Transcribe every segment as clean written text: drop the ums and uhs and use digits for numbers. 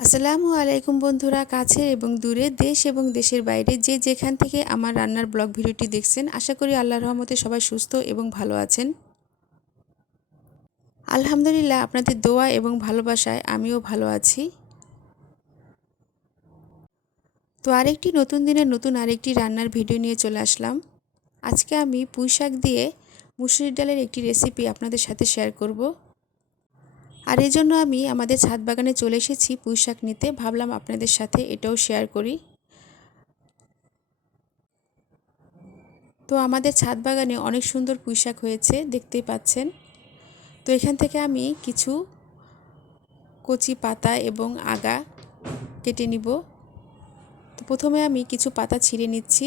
আসসালামু আলাইকুম বন্ধুরা, কাছে এবং দূরে, দেশ এবং দেশের বাইরে যে যেখান থেকে আমার রান্নার ব্লগ ভিডিওটি দেখছেন, আশা করি আল্লাহর রহমতে সবাই সুস্থ এবং ভালো আছেন। আলহামদুলিল্লাহ, আপনাদের দোয়া এবং ভালোবাসায় আমিও ভালো আছি। তো আরেকটি নতুন দিনের নতুন আরেকটি রান্নার ভিডিও নিয়ে চলে আসলাম। আজকে আমি পুঁই শাক দিয়ে মুসুরির ডালের একটি রেসিপি আপনাদের সাথে শেয়ার করব। আর এই জন্য আমি আমাদের ছাদ বাগানে চলে এসেছি পুঁই শাক নিতে। ভাবলাম আপনাদের সাথে এটাও শেয়ার করি। তো আমাদের ছাদ বাগানে অনেক সুন্দর পুঁইশাক হয়েছে, দেখতেই পাচ্ছেন। তো এখান থেকে আমি কিছু কচি পাতা এবং আগা কেটে নিব। তো প্রথমে আমি কিছু পাতা ছিঁড়ে নিচ্ছি।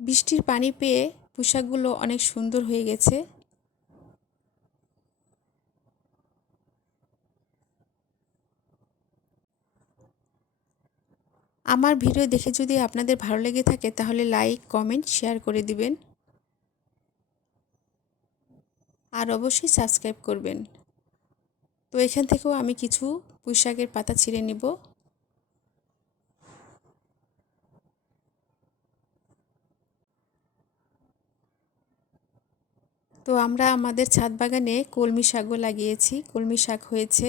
বৃষ্টির পানি পেয়ে পুঁইশাকগুলো অনেক সুন্দর হয়ে গেছে। আমার ভিডিও দেখে যদি আপনাদের ভালো লেগে থাকে তাহলে লাইক, কমেন্ট, শেয়ার করে দিবেন। আর অবশ্যই সাবস্ক্রাইব করবেন। তো এখান থেকেও আমি কিছু পুঁইশাকের পাতা ছিঁড়ে নিব। তো আমরা আমাদের ছাদ বাগানে কলমি শাকও লাগিয়েছি, কলমি শাক হয়েছে।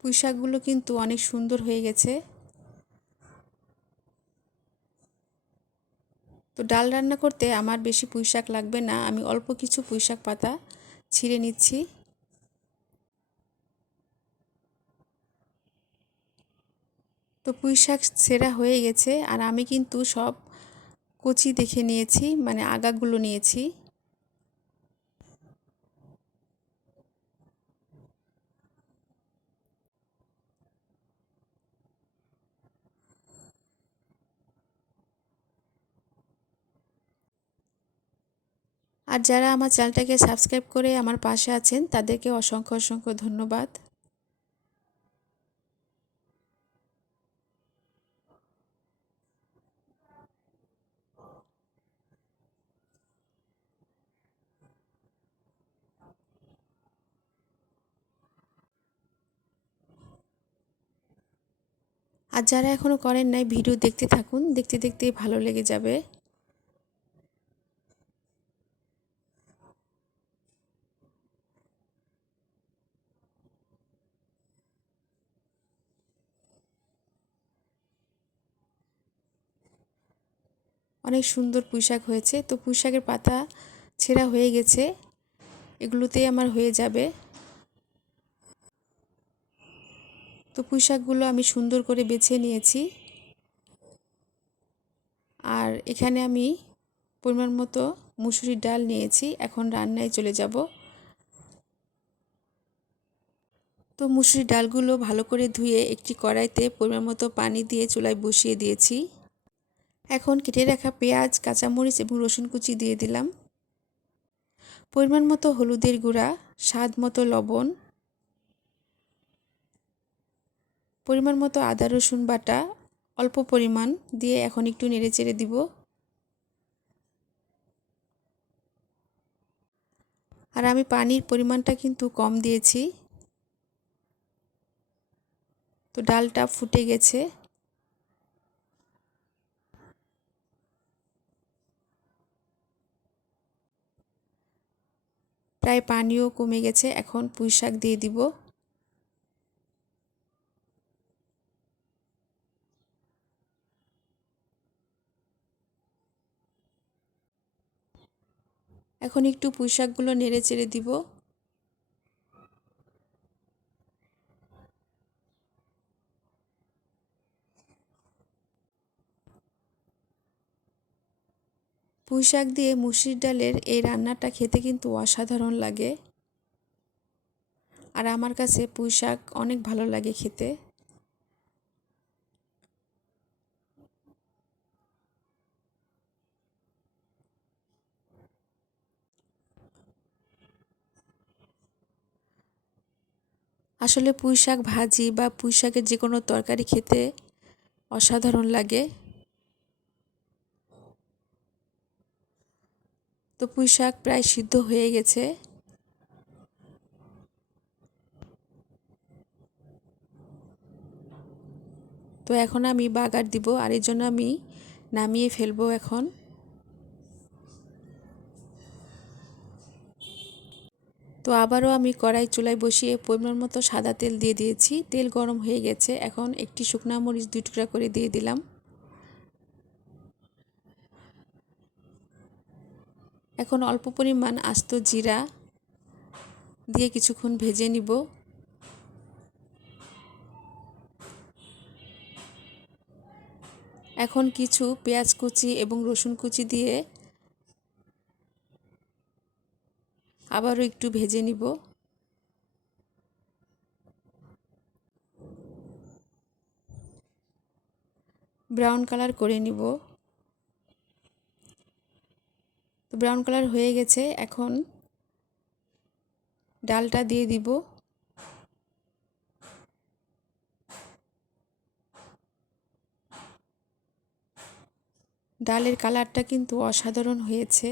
পুঁইশাকগুলো কিন্তু অনেক সুন্দর হয়ে গেছে। তো ডাল রান্না করতে আমার বেশি পুঁইশাক লাগবে না, আমি অল্প কিছু পুঁইশাক পাতা ছিঁড়ে নিচ্ছি। তো পুঁইশাক ছেঁড়া হয়ে গেছে, আর আমি কিন্তু সব কচি দেখে নিয়েছি, মানে আগাগুলো নিয়েছি। আর যারা আমার চ্যানেলটাকে সাবস্ক্রাইব করে আমার পাশে আছেন তাদেরকে অসংখ্য অসংখ্য ধন্যবাদ। আর যারা এখনও করেন নাই, ভিডিও দেখতে থাকুন, দেখতে দেখতেই ভালো লেগে যাবে। অনেক সুন্দর পুঁইশাক হয়েছে। তো পুঁইশাকের পাতা ছেঁড়া হয়ে গেছে, এগুলোতেই আমার হয়ে যাবে। তো পুঁইশাকগুলো আমি সুন্দর করে বেছে নিয়েছি। আর এখানে আমি পরিমাণ মতো মুসুরির ডাল নিয়েছি, এখন রান্নায় চলে যাব। তো মুসুরির ডালগুলো ভালো করে ধুয়ে একটি কড়াইতে পরিমাণ মতো পানি দিয়ে চুলায় বসিয়ে দিয়েছি। এখন কেটে রাখা পেঁয়াজ, কাঁচামরিচ এবং রসুন কুচি দিয়ে দিলাম। পরিমাণ মতো হলুদের গুঁড়া, স্বাদ মতো লবণ, পরিমাণ মতো আদা রসুন বাটা অল্প পরিমাণ দিয়ে এখন একটু নেড়েচেড়ে দিব। আর আমি পানির পরিমাণটা কিন্তু কম দিয়েছি। তো ডালটা ফুটে গেছে। প্রায় পানিও কমে গেছে, এখন পুঁইশাক দিয়ে দিব। এখন একটু পুঁইশাকগুলো নেড়ে চেড়ে দিব। পুঁইশাক দিয়ে মুসুরির ডালের এই রান্নাটা খেতে কিন্তু অসাধারণ লাগে। আর আমার কাছে পুঁইশাক অনেক ভালো লাগে খেতে। আসলে পুঁইশাক ভাজি বা পুঁইশাকের যে কোনো তরকারি খেতে অসাধারণ লাগে। তো পুঁই শাক প্রায় সিদ্ধ হয়ে গেছে। তো এখন আমি বাগার দিব, আর এর জন্য আমি নামিয়ে ফেলবো এখন। তো আবারও আমি কড়াই চুলায় বসিয়ে পরিমাণ মতো সাদা তেল দিয়ে দিয়েছি। তেল গরম হয়ে গেছে, এখন একটি শুকনা মরিচ 2 টুকরা করে দিয়ে দিলাম। এখন অল্প পরিমাণ আস্ত জিরা দিয়ে কিছুক্ষণ ভেজে নিব। এখন কিছু পেঁয়াজ কুচি এবং রসুন কুচি দিয়ে আবারও একটু ভেজে নিব। ব্রাউন কালার করে নিব। তো ব্রাউন কালার হয়ে গেছে, এখন ডালটা দিয়ে দিব। ডালের কালারটা কিন্তু অসাধারণ হয়েছে।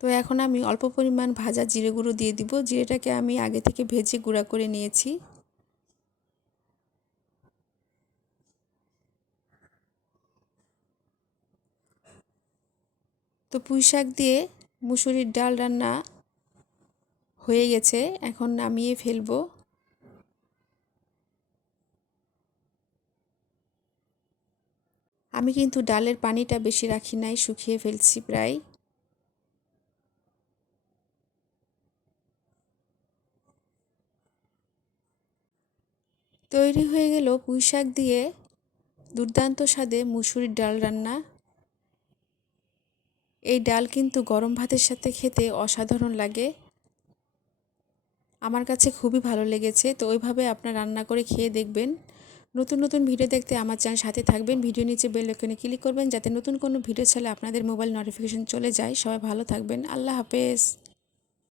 তো এখন আমি অল্প পরিমাণ ভাজা জিরে গুঁড়ো দিয়ে দিব। জিরেটাকে আমি আগে থেকে ভেজে গুঁড়া করে নিয়েছি। তো পুঁই শাক দিয়ে মুসুরির ডাল রান্না হয়ে গেছে, এখন নামিয়ে ফেলবো। আমি কিন্তু ডালের পানিটা বেশি রাখি নাই, শুকিয়ে ফেলছি প্রায়। তৈরি হয়ে গেল পুঁই শাক দিয়ে দুর্দান্ত স্বাদে মুসুরির ডাল রান্না। এই ডাল কিন্তু গরম ভাতের সাথে খেতে অসাধারণ লাগে। আমার কাছে খুবই ভালো লেগেছে। তো ওইভাবে আপনারা রান্না করে খেয়ে দেখবেন। নতুন নতুন ভিডিও দেখতে আমার চ্যানেল সাথে থাকবেন। ভিডিও নিচে বেল আইকনে ক্লিক করবেন যাতে নতুন কোনো ভিডিও ছাড়লে আপনাদের মোবাইল নোটিফিকেশন চলে যায়। সবাই ভালো থাকবেন। আল্লাহ হাফেজ।